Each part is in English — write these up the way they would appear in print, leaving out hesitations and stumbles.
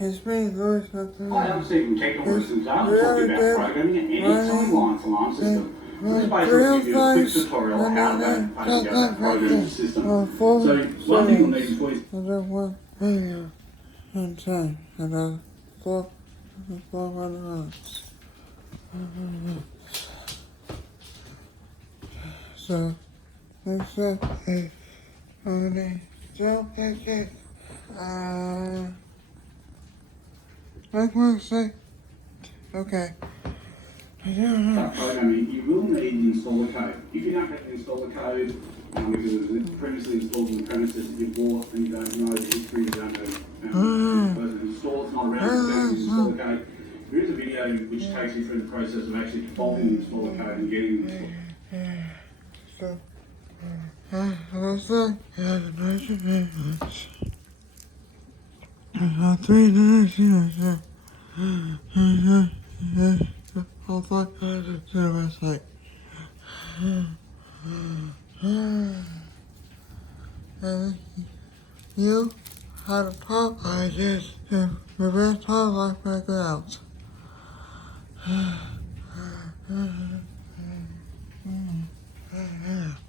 It's been good. Hi, I'm Stephen Technical Systems. I'm talking about programming an anytime line alarm system. This is basically give you a quick tutorial on how to go about programming the system. So one thing you'll need before you... And time, and four months. So, let's say, only jump it. Like what say? Okay. Start programming, you will need the installer code. If you don't have the installer code, because it was previously installed on the premises that you bought and you don't know the history, you don't know the install, it's not around the installer code. There is a video which takes you through the process of actually defaulting the installer code and getting the installer. You had a talk like this and reverse talk like backgrounds.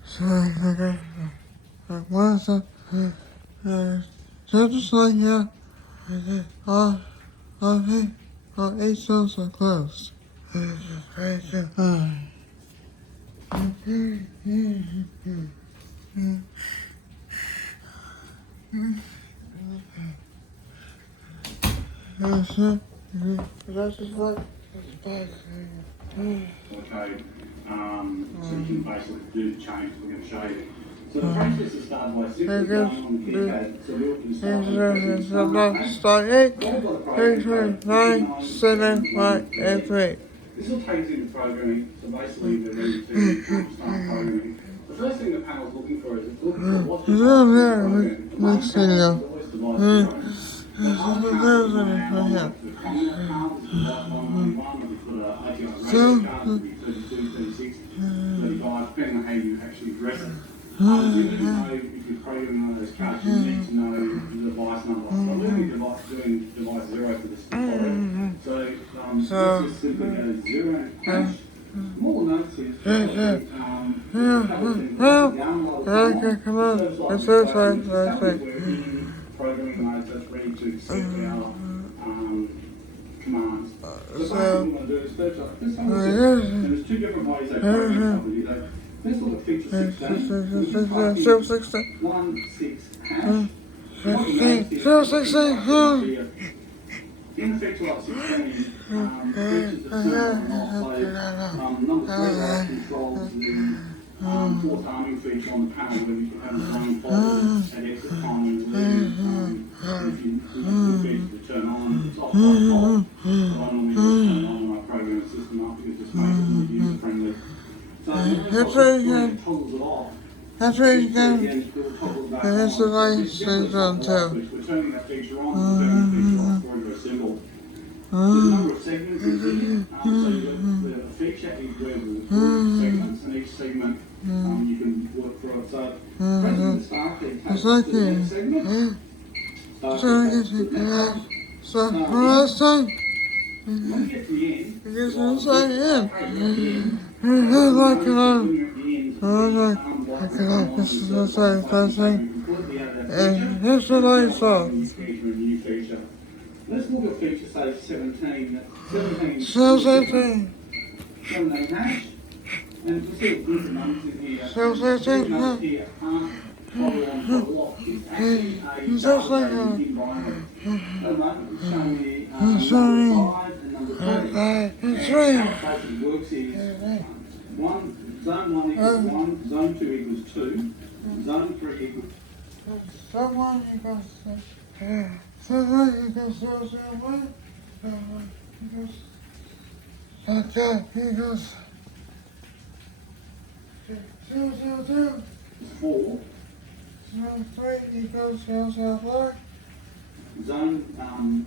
So, like one so just like yeah, all 8 cells are closed. That's just like Okay, so you can basically do the change we're going to show you. So the process is started by simply going on the keypad. So we'll start 8, 3, 3, 9, 7, 5, 8, 3. This will take us into programming, so basically we're ready to start programming. The first thing the panel's looking for is it's looking for what's the program. Next video. Depending on how you actually address it. You need to know if you're programming one of those cards, you need to know the device number. So I'm going to be doing device 0 for this tutorial. So let's just simply go to 0 hash. More notes is programming mode that's ready to accept our commands. So what we want to do is search up this one, and there's two different ways they program something. Let's look at feature 16. 16 hash. What you notice is in the feature like 16, features that turn on number 3 controls the fourth arming feature on the panel where you can have a blind fault at exit time and leave. If you want the feature to turn on, it's off by default. So I normally just turn on when I program the system up because it just makes it more user friendly. So it toggles it off. That's where you can. And this is like stays on too. We're turning that feature on, we're turning the feature off for it to assemble. There's a number of segments in here. So the feature is where we'll segments, and each segment you can work through it. So pressing the start key takes us to the next segment. So last time, when you get to the end, I guess it's like in. This is the same person. And here's what I saw. Let's look at feature, say, 17. 17. 17 hash. And you can see the numbers in here. 17. Numbers here aren't toggle on, toggle off. It's actually a operating environment. At the moment, it's showing me number 5 and number 3. And how it basically works is zone 1 equals 1, zone 2 equals 2, zone 3 equals... Someone equals 001, equals 002, 4, zone 3 equals 004, zone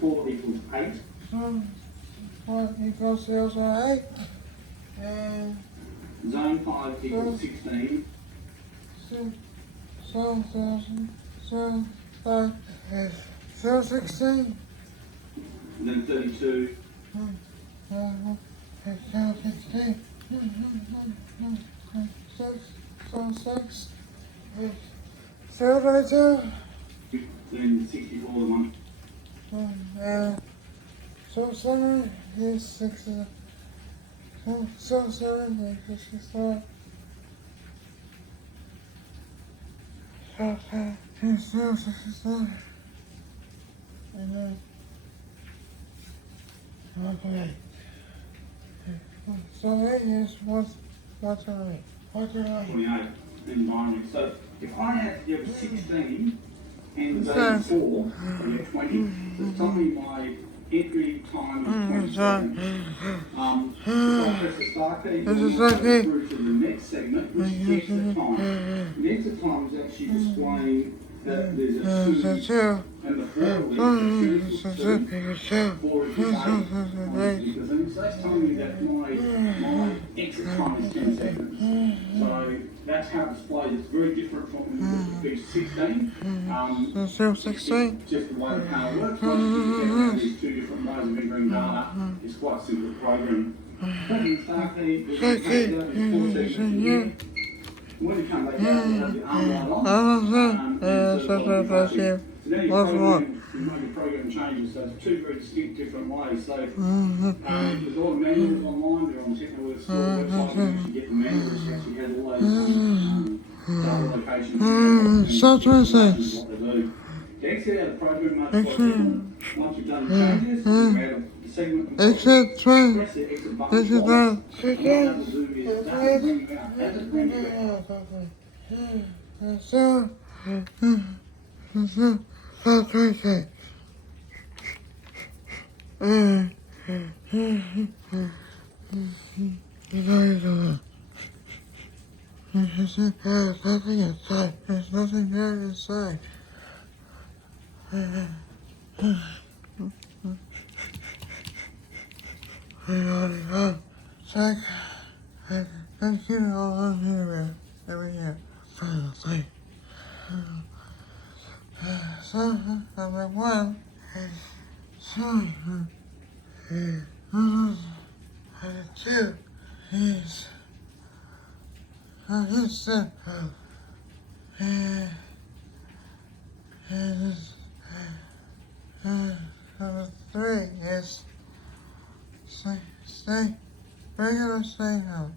4 equals 8, zone 4 equals 008, and zone 5 equals 16, so 5, 016, and then 32. Then 64 the one. So sorry, yes, 6. So sorry, yes, 64. Okay, so 64. And then, okay. So 8 is what's on it? What's on it? 28 environment. So if I had to give 16 and the day before, I get 20. So tell me my entry time is 20 seconds. If I press the start key, I'm going to go through to the next segment, which is exit time. The exit time is actually displaying that there's a 2 and the 4 is 2 is 8. Because that's telling me that my exit time is 10 seconds. So that's how it's displayed. It's very different from when you look at page 16. So 16? Just the way the panel works. Once you get out these 2 different ways of entering data, it's quite simple programming. Pressing start key, there's 4 segments in here. When you come back out, you have the arm light on. So then you make your program changes, so it's 2 very distinct different ways. So there's all the manuals online, they're on the Technical Store website, you actually get the manuals, it actually has all those data locations So and 26. what they do. To exit out of the program mode, quite simple. Once you've done the changes, you add a segment Exit 20. press the exit button Exit twice, that. and what that will do is that will bring you out. As it brings you out, So 26. There's nothing inside. There's nothing there inside. Check. Thank you all over here. Every year. Finally. So, number 1. So, 2 is instant. Number 3 is stay, regular stay home.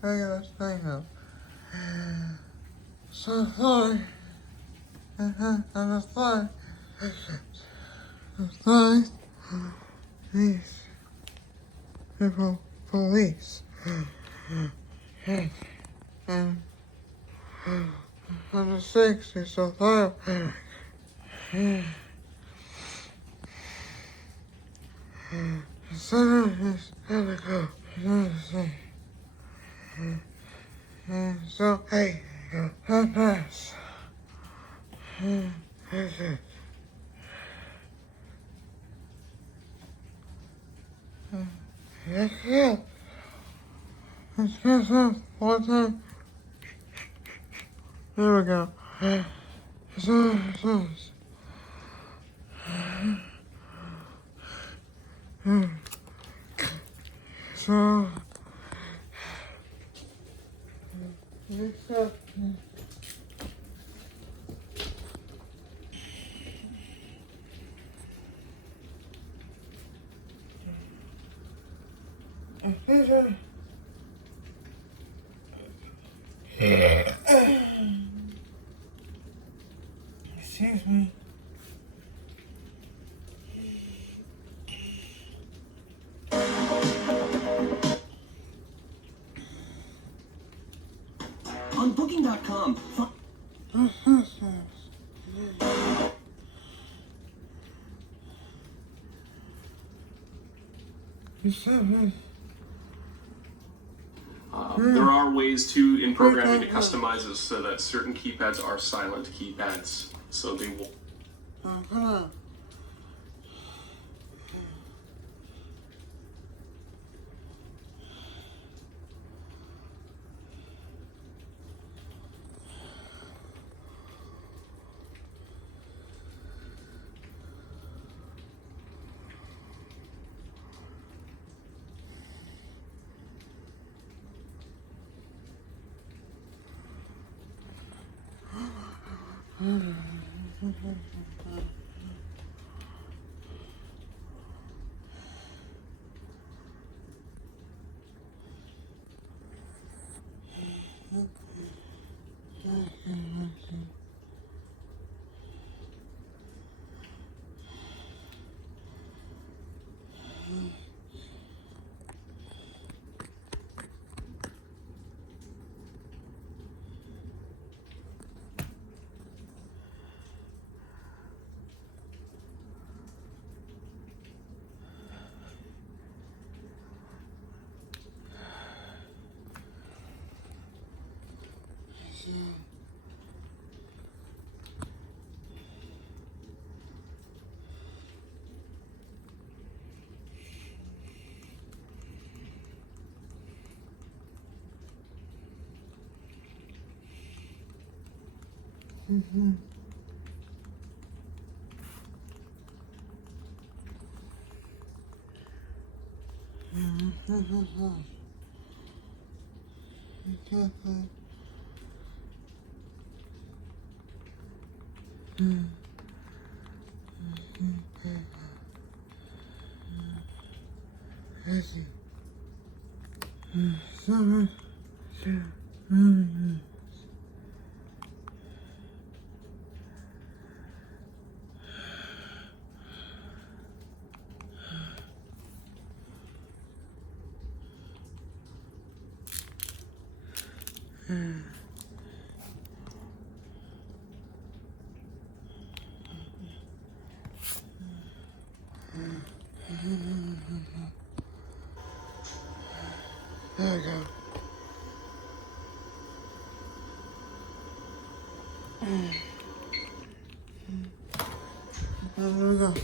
Regular stay home. So 4, number 4 is people, police. And number 6 is so far. 7 is medical. And so 8 pass. That's it. Let's get some one time. There we go. So. So. Except. Excuse me. On Booking.com. There are ways in programming to customize this so that certain keypads are silent keypads, so they will. Come on. There we go. There we go.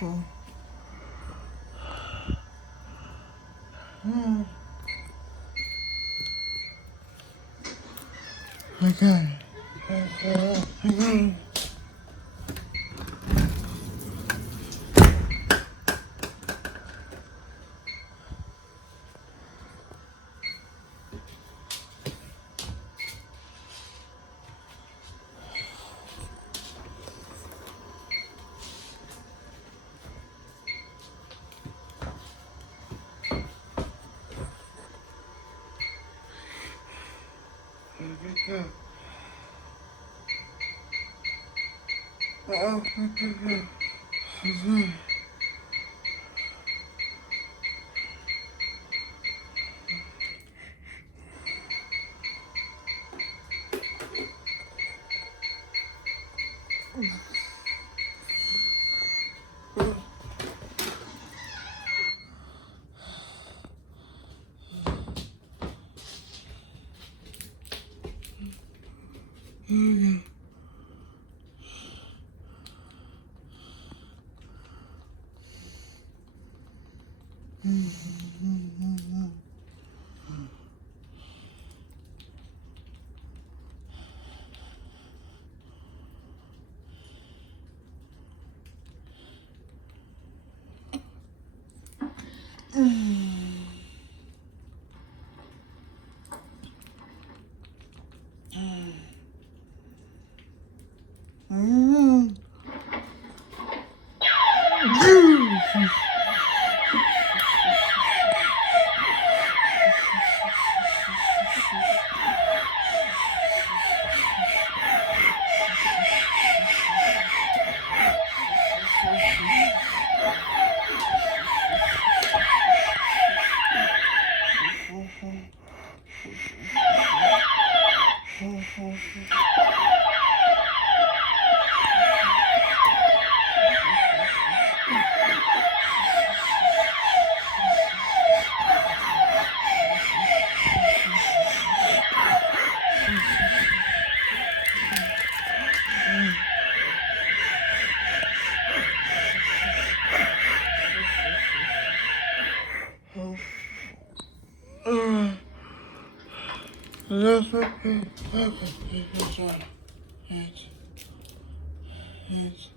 So, okay. Okay. Just repeat. Okay. It's.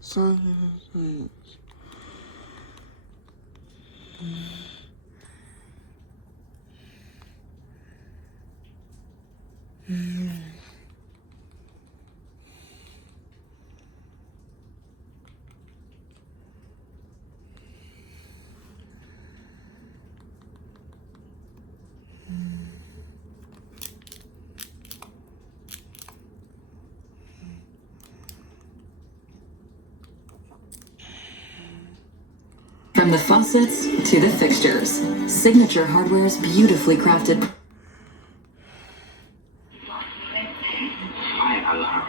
Science. From the faucets to the fixtures, Signature Hardware's beautifully crafted. Fire alarm.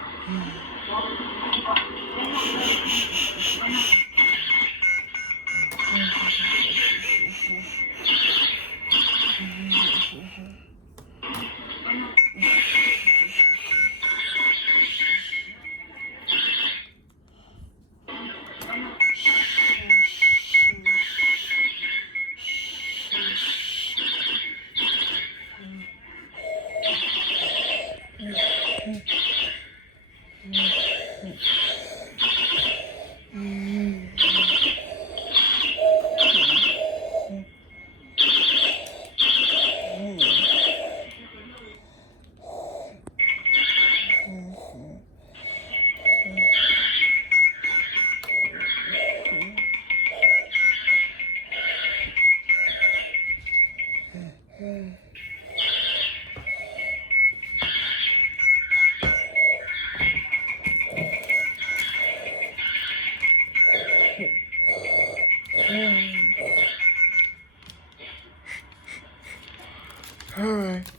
Alright.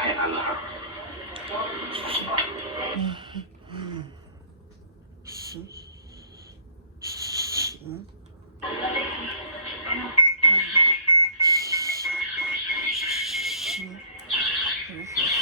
Fire alarm. Okay.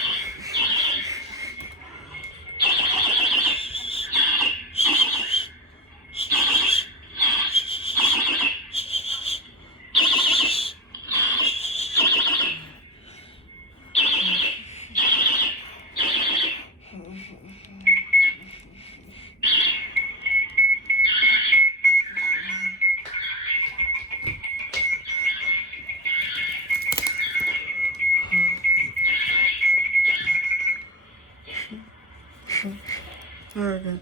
Fire alarm.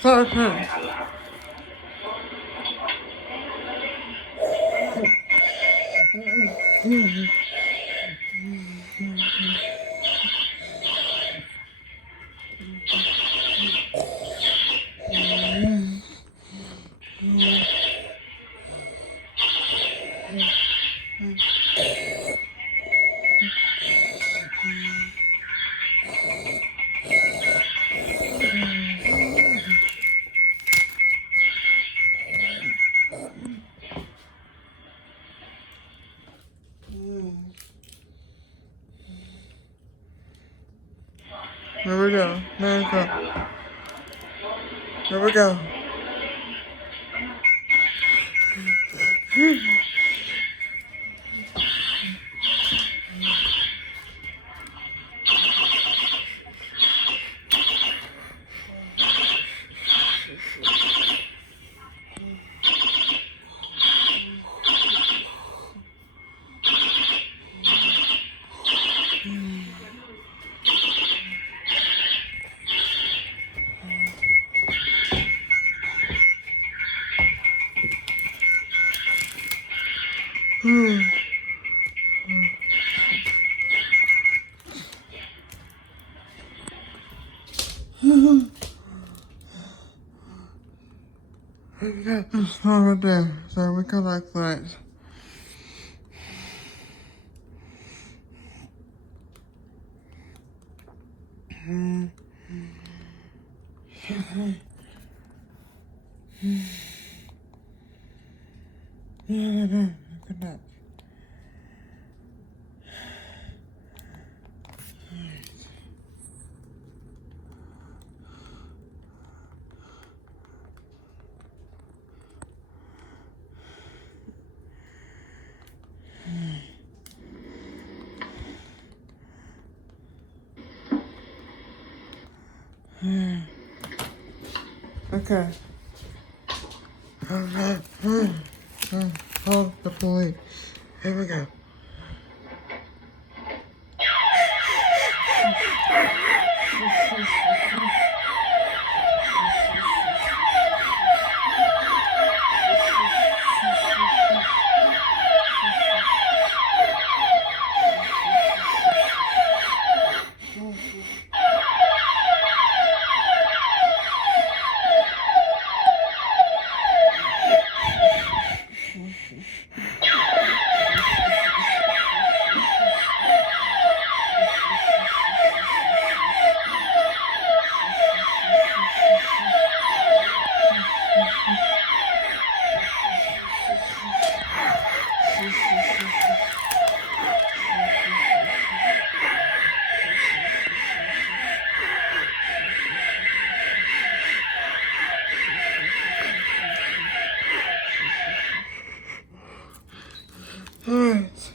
Start Fire alarm. go. There we go. Here we go. We got this one right there, so we can like that. Good night. Okay. Call the police. Here we go. Alright.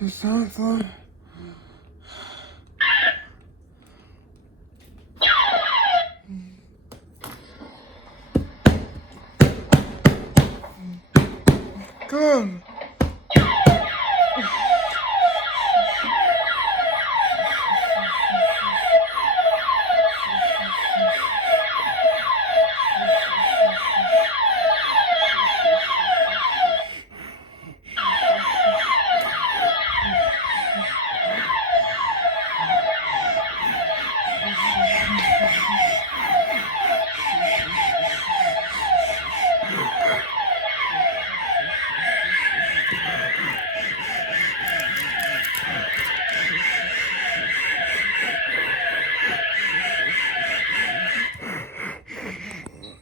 It sounds like good.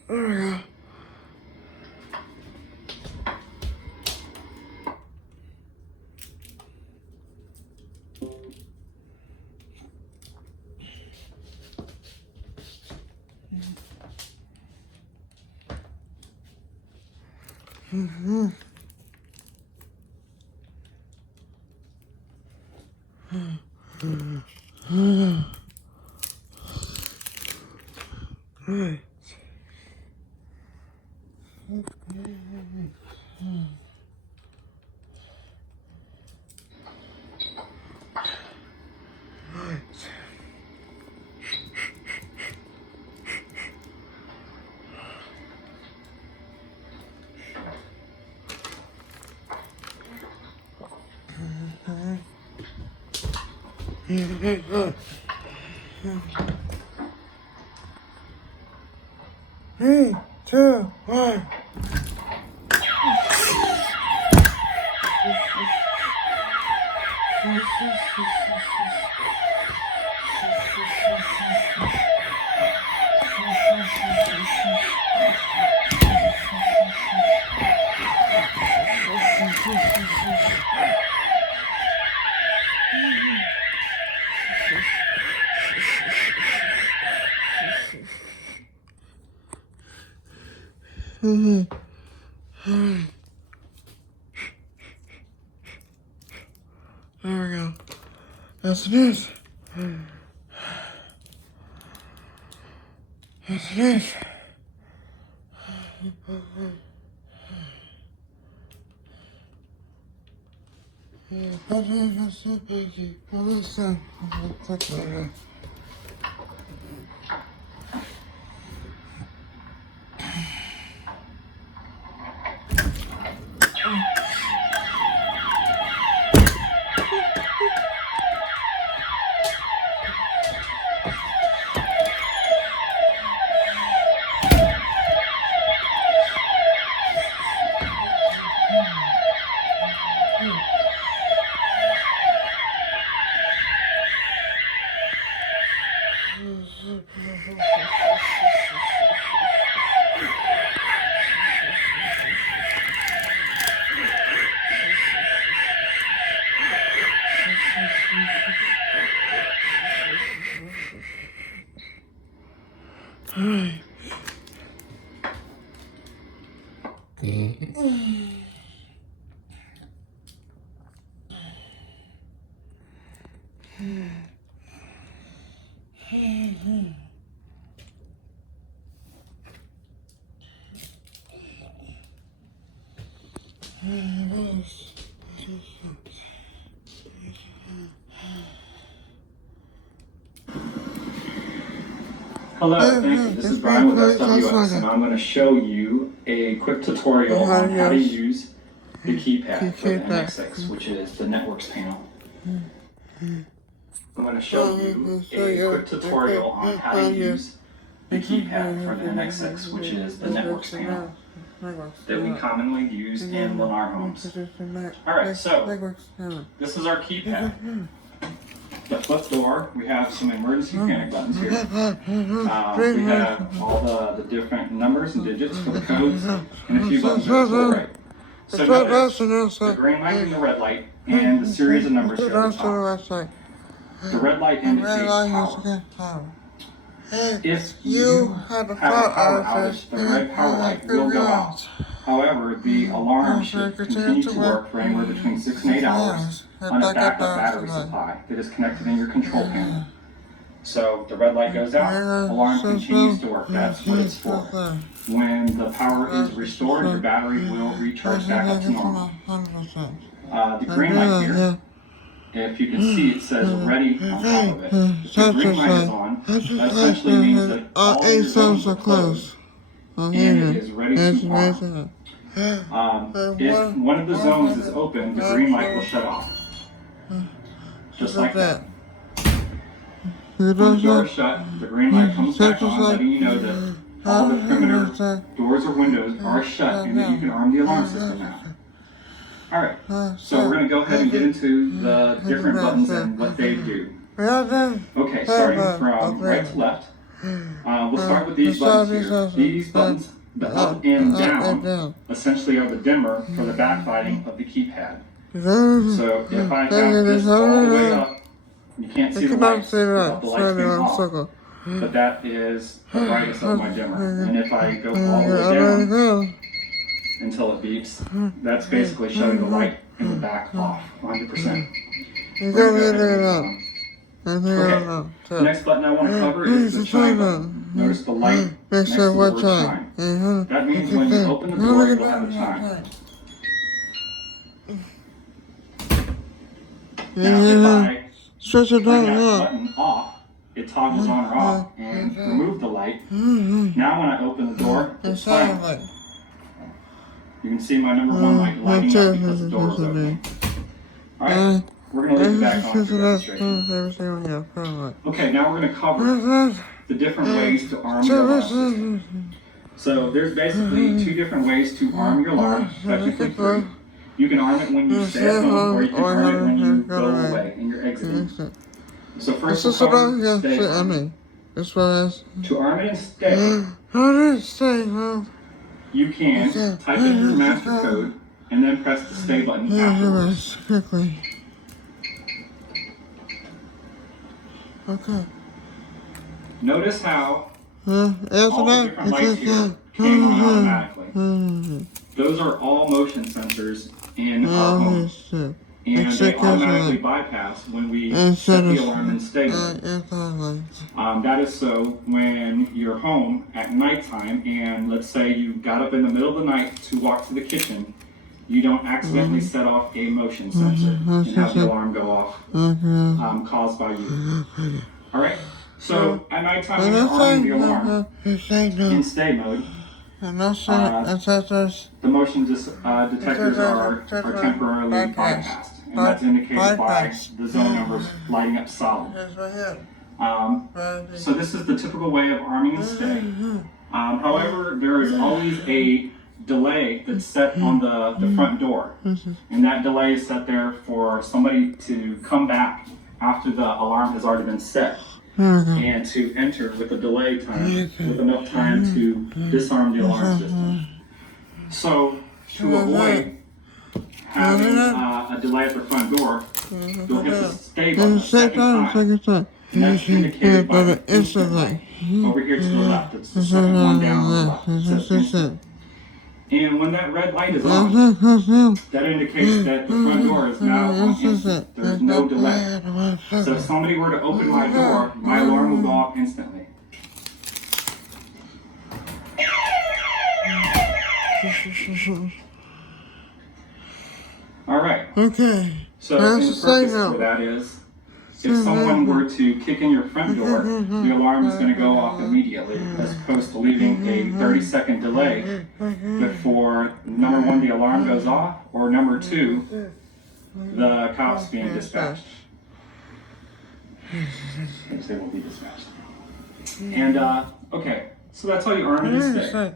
Right. Three, two, one. There we go. That's this. That's this. Hello, thank you. This is Brian with SWX, and I'm going to show you a quick tutorial on how to use the keypad for the NX6, which is the networks panel. I'm going to show you a quick tutorial on how to use the keypad for the NX6, which is the networks panel that we commonly use in Lennar homes. Alright, so this is our keypad. The flip door, we have some emergency panic buttons here. We have all the different numbers and digits for the codes, and a few buttons to the right. So notice the green light and the red light, and the series of numbers here at the top. The red light indicates power. If you have a power outage, the red power light will go out. However, the alarm should continue to work for anywhere between 6 and 8 hours on a backup battery supply that is connected in your control panel. So the red light goes out, alarm continues to work. That's what it's for. When the power is restored, your battery will recharge back up to normal. The green light here, if you can see, it says ready on top of it. If the green light is on, that essentially means that all your zones are closed and it is ready to arm. If one of the zones is open, the green light will shut off. Just like that. When the door is shut, the green light comes back on, letting you know that all the perimeter doors or windows are shut and that you can arm the alarm system now. Alright, so we're going to go ahead and get into the different buttons and what they do. Okay, starting from right to left, we'll start with these buttons here. These buttons, the up and down, essentially are the dimmer for the backlighting of the keypad. So if I have this all the way up, you can't see the lights without the lights being off, but that is the brightest of my dimmer. And if I go all the way down until it beeps, that's basically shutting the light in the back off 100%. Okay, the next button I want to cover is the chime button. Notice the light next to the word chime. That means when you open the door, you'll have a chime. Now, if I turn that button off, it toggles on or off and remove the light. Now when I open the door, it's silent. You can see my number 1 light lighting up because the door is open. Alright, we're going to leave it back on for demonstration. Okay, now we're going to cover the different ways to arm your alarm system. So there's basically 2 different ways to arm your alarm, technically 3. You can arm it when you stay at home, or you can arm it when you go away and you're exiting. So first we'll cover stay arm. To arm it and stay, you can type in your master code and then press the stay button afterwards. Okay. Notice how all the different lights here came on automatically. Those are all motion sensors in our home. And they automatically bypass when we set the alarm in stay mode. That is so when you're home at nighttime and let's say you got up in the middle of the night to walk to the kitchen, you don't accidentally set off a motion sensor and have the alarm go off caused by you. Alright, so at nighttime when you're arming the alarm in stay mode, the motion detectors are temporarily bypassed. And that's indicated by the zone numbers lighting up solid. So this is the typical way of arming and stay. However, there is always a delay that's set on the front door. And that delay is set there for somebody to come back after the alarm has already been set. And to enter with a delay time, with enough time to disarm the alarm system. So to avoid having a delay at the front door, you'll hit the stay button a second time. And that's indicated by the instant light over here to the left. It's the second one down on the left. It says instant. And when that red light is on, that indicates that the front door is now on instant. There's no delay. So if somebody were to open my door, my alarm will go off instantly. Alright. Okay. So the purpose for that is, if someone were to kick in your front door, the alarm is going to go off immediately, as opposed to leaving a 30-second delay before, number one, the alarm goes off, or number two, the cops being dispatched. They will be dispatched. And, okay, so that's how you arm it and stay.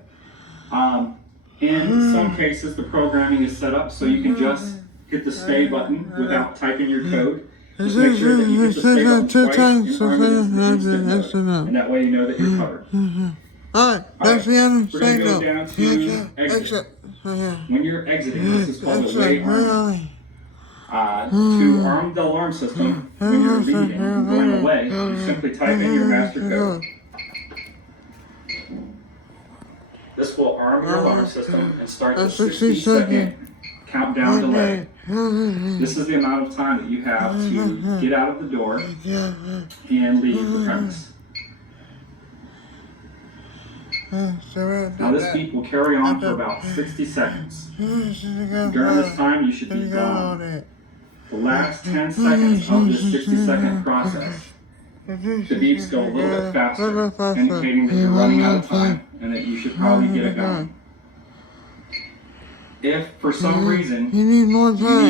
In some cases, the programming is set up so you can just hit the stay button without typing your code. Just make sure that you hit the stay button twice and arm it in instant mode. And that way you know that you're covered. Alright, we're going to go down to exit. When you're exiting, this is called a way arm. To arm the alarm system, when you're leaving and going away, you simply type in your master code. This will arm your alarm system and start the 60-second countdown delay. This is the amount of time that you have to get out of the door and leave the premise. Now this beep will carry on for about 60 seconds. During this time you should be gone. The last 10 seconds of this 60-second process, the beeps go a little bit faster, indicating that you're running out of time and that you should probably get it going. If for some reason you need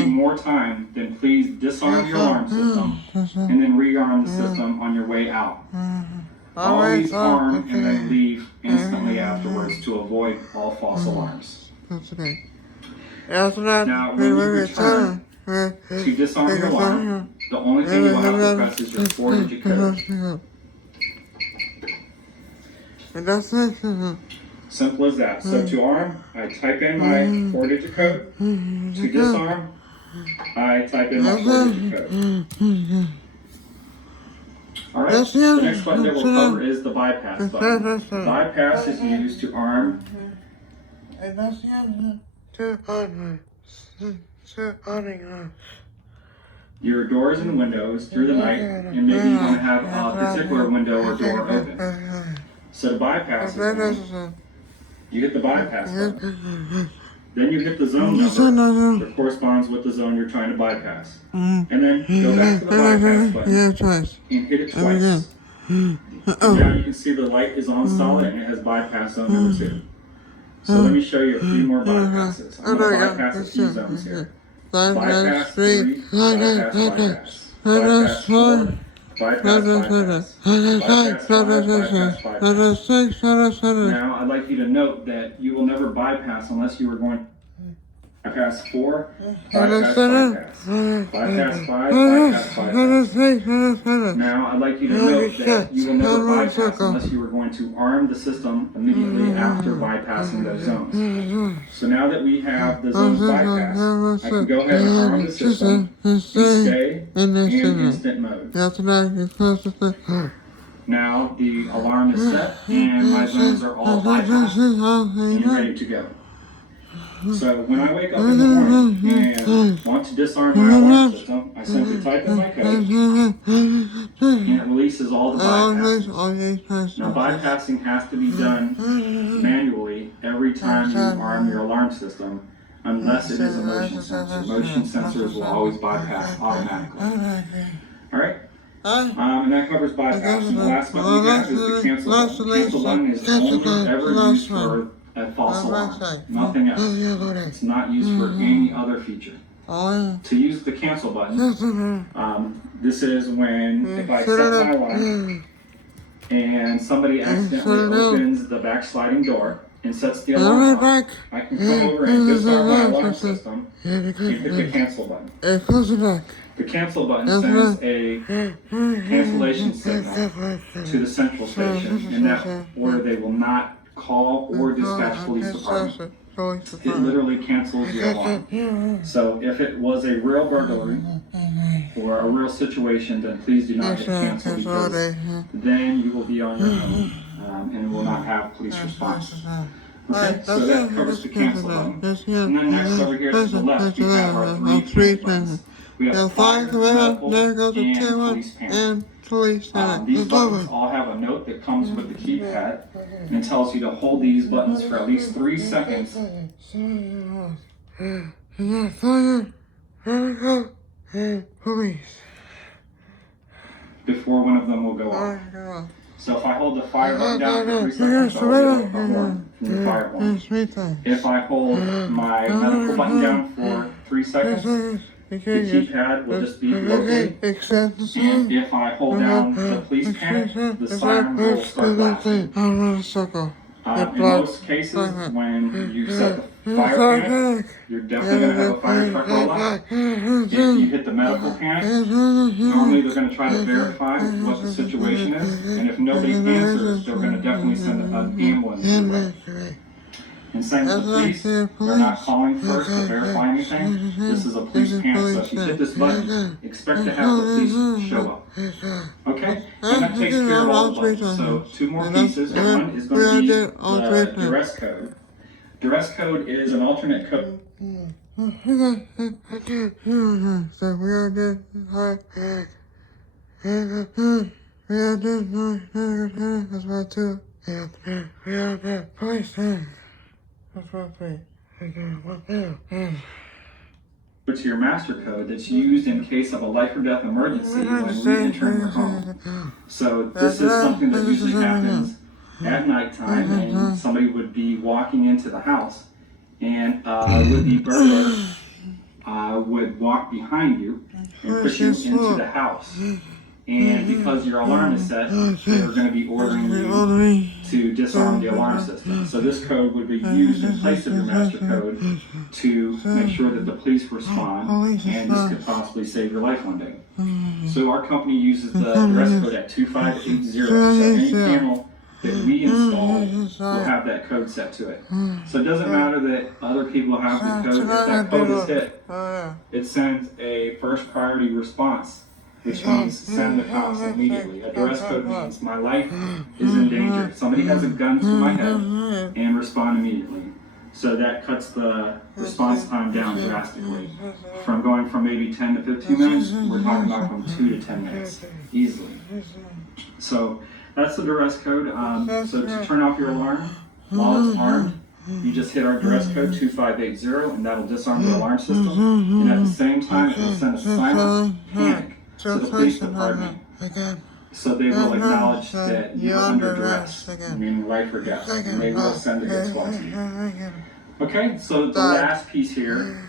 more time, then please disarm your alarm system and then rearm the system on your way out. Always arm and then leave instantly afterwards to avoid all false alarms. Now, when you return to disarm your alarm, the only thing you will have to press is your 4-digit code. Simple as that. So to arm, I type in my 4-digit code. To disarm, I type in my 4-digit code. Alright, the next button that we'll cover is the bypass button. Bypass is used to arm your doors and windows through the night, and maybe you want to have a particular window or door open. So the bypass is you hit the bypass button. Then you hit the zone number that corresponds with the zone you're trying to bypass. And then go back to the bypass button and hit it twice. Now you can see the light is on solid and it has bypass zone number 2. So let me show you a few more bypasses. I'm going to bypass a few zones here. Bypass 3, bypass, bypass. Bypass 4, bypass, bypass. Bypass 5, bypass, bypass. Now, I'd like you to note that you will never bypass unless you are going to bypass 4, bypass, bypass. Bypass 5, bypass, bypass. Now, I'd like you to note that you will never bypass unless you are going to arm the system immediately after bypassing those zones. So now that we have the zones bypassed, I can go ahead and arm the system and stay in instant mode. Now the alarm is set and my zones are all bypassed and ready to go. So when I wake up in the morning and want to disarm my alarm system, I simply type in my code and it releases all the bypasses. Now bypassing has to be done manually every time you arm your alarm system, unless it is a motion sensor. Motion sensors will always bypass automatically. Alright? And that covers bypass. And the last button we have is the cancel button. Cancel button is only ever used for a false alarm, nothing else. It's not used for any other feature. To use the cancel button, this is when if I set my alarm and somebody accidentally opens the back sliding door and sets the alarm off, I can come over and disarm my alarm system and hit the cancel button. The cancel button sends a cancellation signal to the central station. In that order, they will not call or dispatch police department. It literally cancels your alarm. So if it was a real burglary or a real situation, then please do not hit cancel, because then you will be on your own and will not have police response. Okay, so that covers the cancel button. And then next over here to the left, we have our three buttons. We have fire, medical, and police panic. These buttons all have a note that comes with the keypad and tells you to hold these buttons for at least 3 seconds. Before one of them will go off. So if I hold the fire button down for 3 seconds, I'll get a horn from the fire horn. If I hold my medical button down for 3 seconds, the keypad will just beep locally. And if I hold down the police panic, the siren will start blasting. In most cases, when you set the fire panic, you're definitely going to have a fire truck roll up. If you hit the medical panic, normally they're going to try to verify what the situation is, and if nobody answers, they're going to definitely send an ambulance your way. And same with the police, they're not calling first to verify anything. This is a police panic, so if you hit this button, expect to have the police show up. Okay? And that takes care of all the buttons. So 2 more pieces. One is going to be the duress code. Duress code is an alternate code. So we are good. That's about 2. We are good. To your master code that's used in case of a life or death emergency when re-entering your home. So this is something that usually happens at nighttime, and somebody would be walking into the house, and would-be burglar would walk behind you and push you into the house. And because your alarm is set, they're going to be ordering you to disarm the alarm system. So this code would be used in place of your master code to make sure that the police respond, and this could possibly save your life one day. So our company uses the duress code at 2580. So any panel that we install will have that code set to it. So it doesn't matter that other people have the code. If that code is hit, it sends a first priority response, which means send the cops immediately. A duress code means my life is in danger. Somebody has a gun to my head, and respond immediately. So that cuts the response time down drastically. From going from maybe 10 to 15 minutes, we're talking about from 2 to 10 minutes, easily. So that's the duress code. So to turn off your alarm while it's armed, you just hit our duress code 2580, and that'll disarm the alarm system. And at the same time, it will send a silent panic to the police department, so they will acknowledge that you're under duress, meaning life or death, and they will send a hit squad to you. Okay, so the last piece here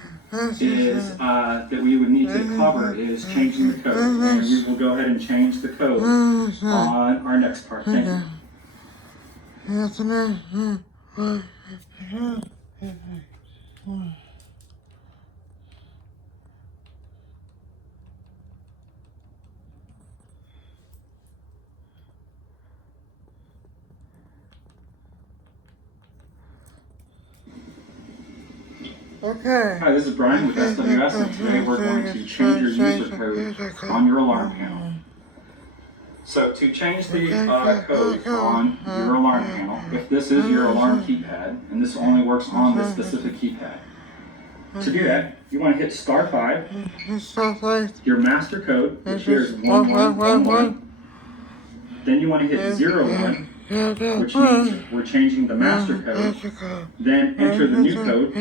is that we would need to cover is changing the code, and we will go ahead and change the code on our next part. Thank you. Okay. Hi, this is Brian with SWS, and today we're going to change your user code on your alarm panel. So to change the code on your alarm panel, if this is your alarm keypad, and this only works on this specific keypad, to do that, you want to hit *5, your master code, which here is 1111. Then you want to hit 01, which means we're changing the master code. Then enter the new code,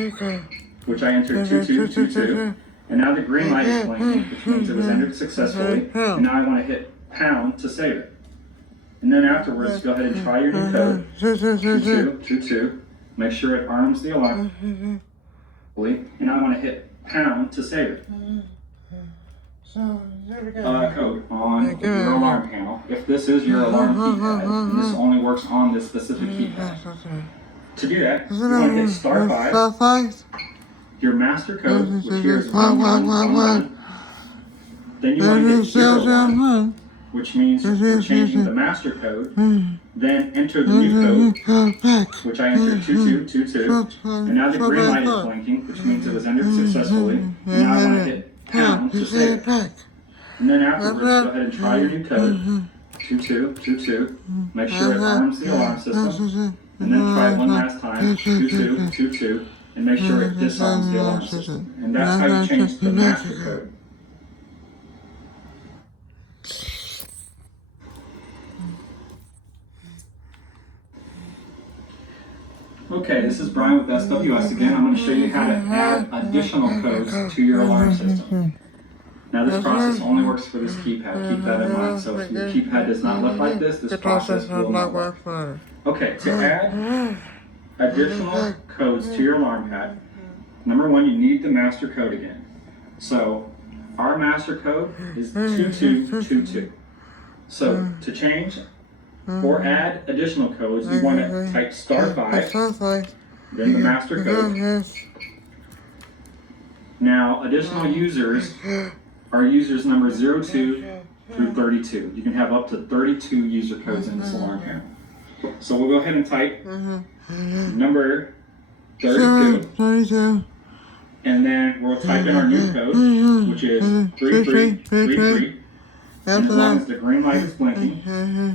which I entered 2222. And now the green light is blinking, which means it was entered successfully. And now I want to hit #, to save it. And then afterwards, go ahead and try your new code, 2222. Make sure it arms the alarm. And I want to hit # to save it. Code on your alarm panel. If this is your alarm keypad, and this only works on this specific keypad. To do that, you want to hit *5, your master code, which here is 1111. Then you want to hit 01, which means we're changing the master code. Then enter the new code, which I entered 2222. And now the green light is blinking, which means it was entered successfully. And now I want to hit # to save it. And then afterwards, go ahead and try your new code, 2222. Make sure it arms the alarm system. And then try it one last time, 2222. And make sure it disarms the alarm system. And that's how you change the master code. Okay, this is Brian with SWS again. I'm going to show you how to add additional codes to your alarm system. Now this process only works for this keypad. Keep that in mind. So if your keypad does not look like this process will not work. Okay, to add additional codes to your alarm pad, number one, you need the master code again. So our master code is 2222. So to change or add additional codes, you want to type *5, then the master code. Now additional users are users number 02 through 32. You can have up to 32 user codes in this alarm panel. So we'll go ahead and type number 32. And then we'll type in our new code, which is 3333. And as long as the green light is blinking,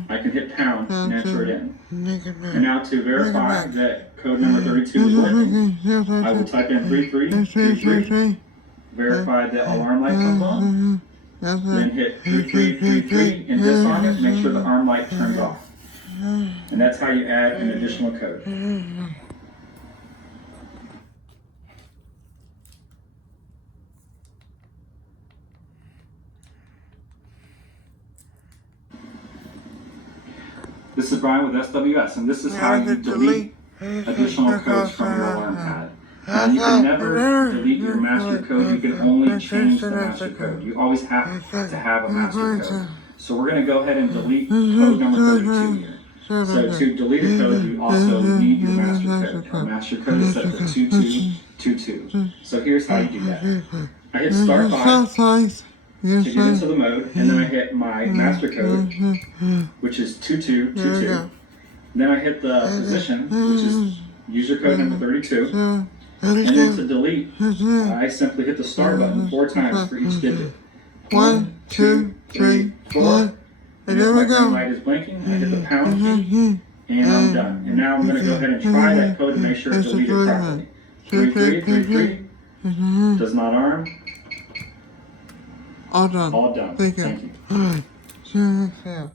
I can hit # and enter it in. And now to verify that code number 32 is working, I will type in 3333, verify the alarm light comes on, then hit 3333 and disarm it, make sure the alarm light turns off. And that's how you add an additional code. This is Brian with SWS, and this is how you delete additional codes from your alarm pad. Now, you can never delete your master code, you can only change the master code. You always have to have a master code. So we're going to go ahead and delete code number 32 here. So to delete a code, you also need your master code. Our master code is set for 2222. So here's how you do that. I hit *5 to get into the mode, and then I hit my master code, which is 2222. Then I hit the position, which is user code number 32. And then to delete, I simply hit the * button 4 times for each digit. 1, 2, 3, 4. And if my green light is blinking, I hit the # key, and I'm done. And now I'm going to go ahead and try that code to make sure it's deleted properly. 3333 does not arm. All done. All done. Thank you. Thank you. All right. See you next time.